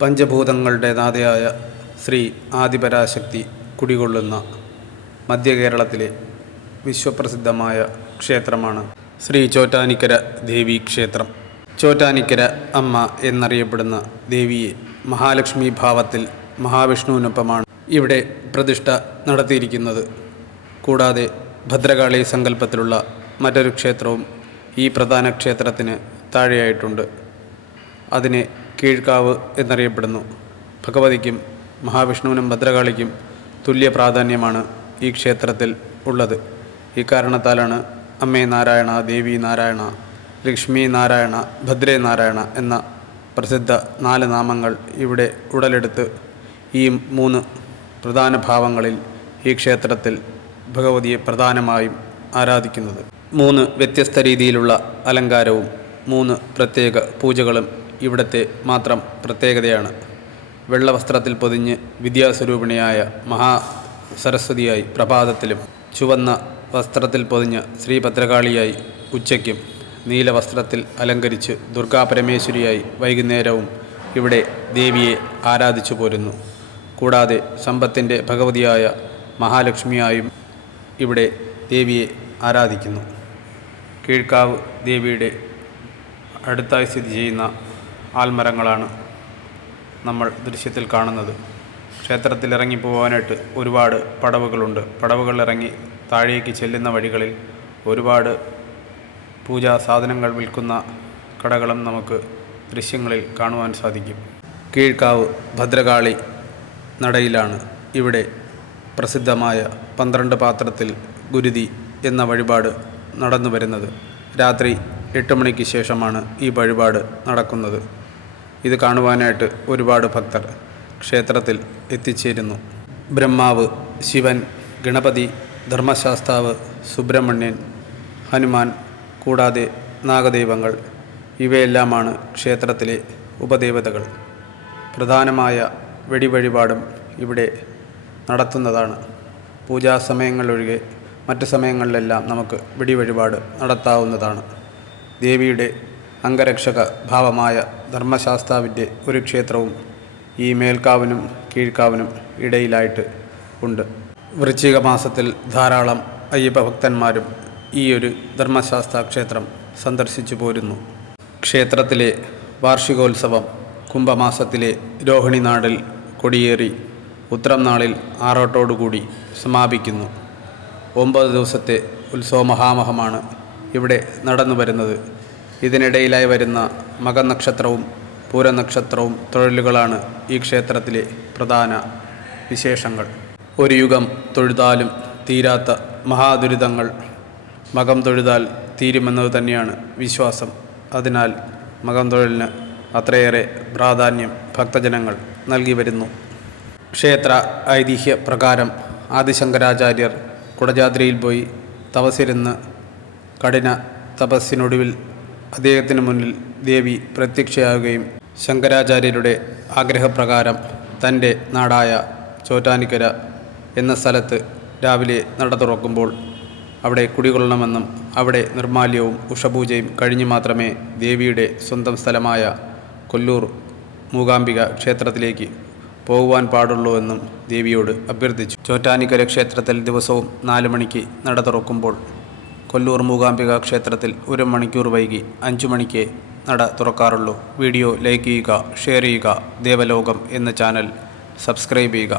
പഞ്ചഭൂതങ്ങളുടെ നാഥയായ ശ്രീ ആദിപരാശക്തി കുടികൊള്ളുന്ന മധ്യകേരളത്തിലെ വിശ്വപ്രസിദ്ധമായ ക്ഷേത്രമാണ് ശ്രീ ചോറ്റാനിക്കര ദേവീ ക്ഷേത്രം. ചോറ്റാനിക്കര അമ്മ എന്നറിയപ്പെടുന്ന ദേവിയെ മഹാലക്ഷ്മി ഭാവത്തിൽ മഹാവിഷ്ണുവിനൊപ്പമാണ് ഇവിടെ പ്രതിഷ്ഠ നടത്തിയിരിക്കുന്നത്. കൂടാതെ ഭദ്രകാളി സങ്കല്പത്തിലുള്ള മറ്റൊരു ക്ഷേത്രവും ഈ പ്രധാന ക്ഷേത്രത്തിന് താഴെയായിട്ടുണ്ട്. അതിനെ കീഴ്ക്കാവ് എന്നറിയപ്പെടുന്നു. ഭഗവതിക്കും മഹാവിഷ്ണുവിനും ഭദ്രകാളിക്കും തുല്യ പ്രാധാന്യമാണ് ഈ ക്ഷേത്രത്തിൽ ഉള്ളത്. ഇക്കാരണത്താലാണ് അമ്മേ നാരായണ, ദേവി നാരായണ, ലക്ഷ്മി നാരായണ, ഭദ്രേ നാരായണ എന്ന പ്രസിദ്ധ 4 നാമങ്ങൾ ഇവിടെ ഉടലെടുത്ത് ഈ 3 പ്രധാന ഭാവങ്ങളിൽ ഈ ക്ഷേത്രത്തിൽ ഭഗവതിയെ പ്രധാനമായും ആരാധിക്കുന്നത്. 3 വ്യത്യസ്ത രീതിയിലുള്ള അലങ്കാരവും 3 പ്രത്യേക പൂജകളും ഇവിടുത്തെ മാത്രം പ്രത്യേകതയാണ്. വെള്ളവസ്ത്രത്തിൽ പൊതിഞ്ഞ് വിദ്യാസ്വരൂപിണിയായ മഹാസരസ്വതിയായി പ്രഭാതത്തിലും, ചുവന്ന വസ്ത്രത്തിൽ പൊതിഞ്ഞ് ശ്രീഭദ്രകാളിയായി ഉച്ചയ്ക്കും, നീലവസ്ത്രത്തിൽ അലങ്കരിച്ച് ദുർഗാപരമേശ്വരിയായി വൈകുന്നേരവും ഇവിടെ ദേവിയെ ആരാധിച്ചു പോരുന്നു. കൂടാതെ സമ്പത്തിൻ്റെ ഭഗവതിയായ മഹാലക്ഷ്മിയായും ഇവിടെ ദേവിയെ ആരാധിക്കുന്നു. കീഴ്ക്കാവ് ദേവിയുടെ അടുത്തായി സ്ഥിതി ചെയ്യുന്ന ആൽമരങ്ങളാണ് നമ്മൾ ദൃശ്യത്തിൽ കാണുന്നത്. ക്ഷേത്രത്തിൽ ഇറങ്ങി പോകാനായിട്ട് ഒരുപാട് പടവുകളുണ്ട്. പടവുകൾ ഇറങ്ങി താഴേക്ക് ചെല്ലുന്ന വഴികളിൽ ഒരുപാട് പൂജാ സാധനങ്ങൾ വിൽക്കുന്ന കടകളും നമുക്ക് ദൃശ്യങ്ങളിൽ കാണുവാൻ സാധിക്കും. കീഴ്ക്കാവ് ഭദ്രകാളി നടയിലാണ് ഇവിടെ പ്രസിദ്ധമായ 12 പാത്രത്തിൽ ഗുരുതി എന്ന വഴിപാട് നടന്നു വരുന്നത്. രാത്രി 8 മണിക്ക് ശേഷമാണ് ഈ വഴിപാട് നടക്കുന്നത്. ഇത് കാണുവാനായിട്ട് ഒരുപാട് ഭക്തർ ക്ഷേത്രത്തിൽ എത്തിച്ചേരുന്നു. ബ്രഹ്മാവ്, ശിവൻ, ഗണപതി, ധർമ്മശാസ്താവ്, സുബ്രഹ്മണ്യൻ, ഹനുമാൻ, കൂടാതെ നാഗദൈവങ്ങൾ ഇവയെല്ലാമാണ് ക്ഷേത്രത്തിലെ ഉപദേവതകൾ. പ്രധാനമായ വെടിവഴിപാടും ഇവിടെ നടത്തുന്നതാണ്. പൂജാസമയങ്ങളൊഴികെ മറ്റ് സമയങ്ങളിലെല്ലാം നമുക്ക് വെടിവഴിപാട് നടത്താവുന്നതാണ്. ദേവിയുടെ അംഗരക്ഷക ഭാവമായ ധർമ്മശാസ്താവിൻ്റെ ഒരു ക്ഷേത്രവും ഈ മേൽക്കാവിനും കീഴ്ക്കാവിനും ഇടയിലായിട്ട് ഉണ്ട്. വൃശ്ചിക മാസത്തിൽ ധാരാളം അയ്യപ്പ ഭക്തന്മാരും ഈ ഒരു ധർമ്മശാസ്താ ക്ഷേത്രം സന്ദർശിച്ചു പോരുന്നു. ക്ഷേത്രത്തിലെ വാർഷികോത്സവം കുംഭമാസത്തിലെ രോഹിണി നാളിൽ കൊടിയേറി ഉത്രം നാളിൽ ആറോട്ടോടുകൂടി സമാപിക്കുന്നു. 9 ദിവസത്തെ ഉത്സവ മഹാമഹമാണ് ഇവിടെ നടന്നു വരുന്നത്. ഇതിനിടയിലായി വരുന്ന മകനക്ഷത്രവും പൂരനക്ഷത്രവും തൊഴിലുകളാണ് ഈ ക്ഷേത്രത്തിലെ പ്രധാന വിശേഷങ്ങൾ. ഒരു യുഗം തൊഴുതാലും തീരാത്ത മഹാദുരിതങ്ങൾ മകം തൊഴുതാൽ തീരുമെന്നത് തന്നെയാണ് വിശ്വാസം. അതിനാൽ മകം തൊഴിലിന് അത്രയേറെ പ്രാധാന്യം ഭക്തജനങ്ങൾ നൽകി വരുന്നു. ക്ഷേത്ര ഐതിഹ്യ പ്രകാരം ആദിശങ്കരാചാര്യർ കുടജാദ്രിയിൽ പോയി തപസ്സിരുന്ന് കഠിന തപസ്സിനൊടുവിൽ അദ്ദേഹത്തിന് മുന്നിൽ ദേവി പ്രത്യക്ഷയാവുകയും ശങ്കരാചാര്യരുടെ ആഗ്രഹപ്രകാരം തൻ്റെ നാടായ ചോറ്റാനിക്കര എന്ന സ്ഥലത്ത് രാവിലെ നട തുറക്കുമ്പോൾ അവിടെ കുടികൊള്ളണമെന്നും അവിടെ നിർമാല്യവും ഉഷപൂജയും കഴിഞ്ഞ് മാത്രമേ ദേവിയുടെ സ്വന്തം സ്ഥലമായ കൊല്ലൂർ മൂകാംബിക ക്ഷേത്രത്തിലേക്ക് പോകുവാൻ പാടുള്ളൂ എന്നും ദേവിയോട് അഭ്യർത്ഥിച്ചു. ചോറ്റാനിക്കര ക്ഷേത്രത്തിൽ ദിവസവും 4 മണിക്ക് നട തുറക്കുമ്പോൾ കൊല്ലൂർ മൂകാംബിക ക്ഷേത്രത്തിൽ 1 മണിക്കൂർ വൈകി 5 മണിക്ക് നട തുറക്കാറുള്ളൂ. വീഡിയോ ലൈക്ക് ചെയ്യുക, ഷെയർ ചെയ്യുക. ദേവലോകം എന്ന ചാനൽ സബ്സ്ക്രൈബ് ചെയ്യുക.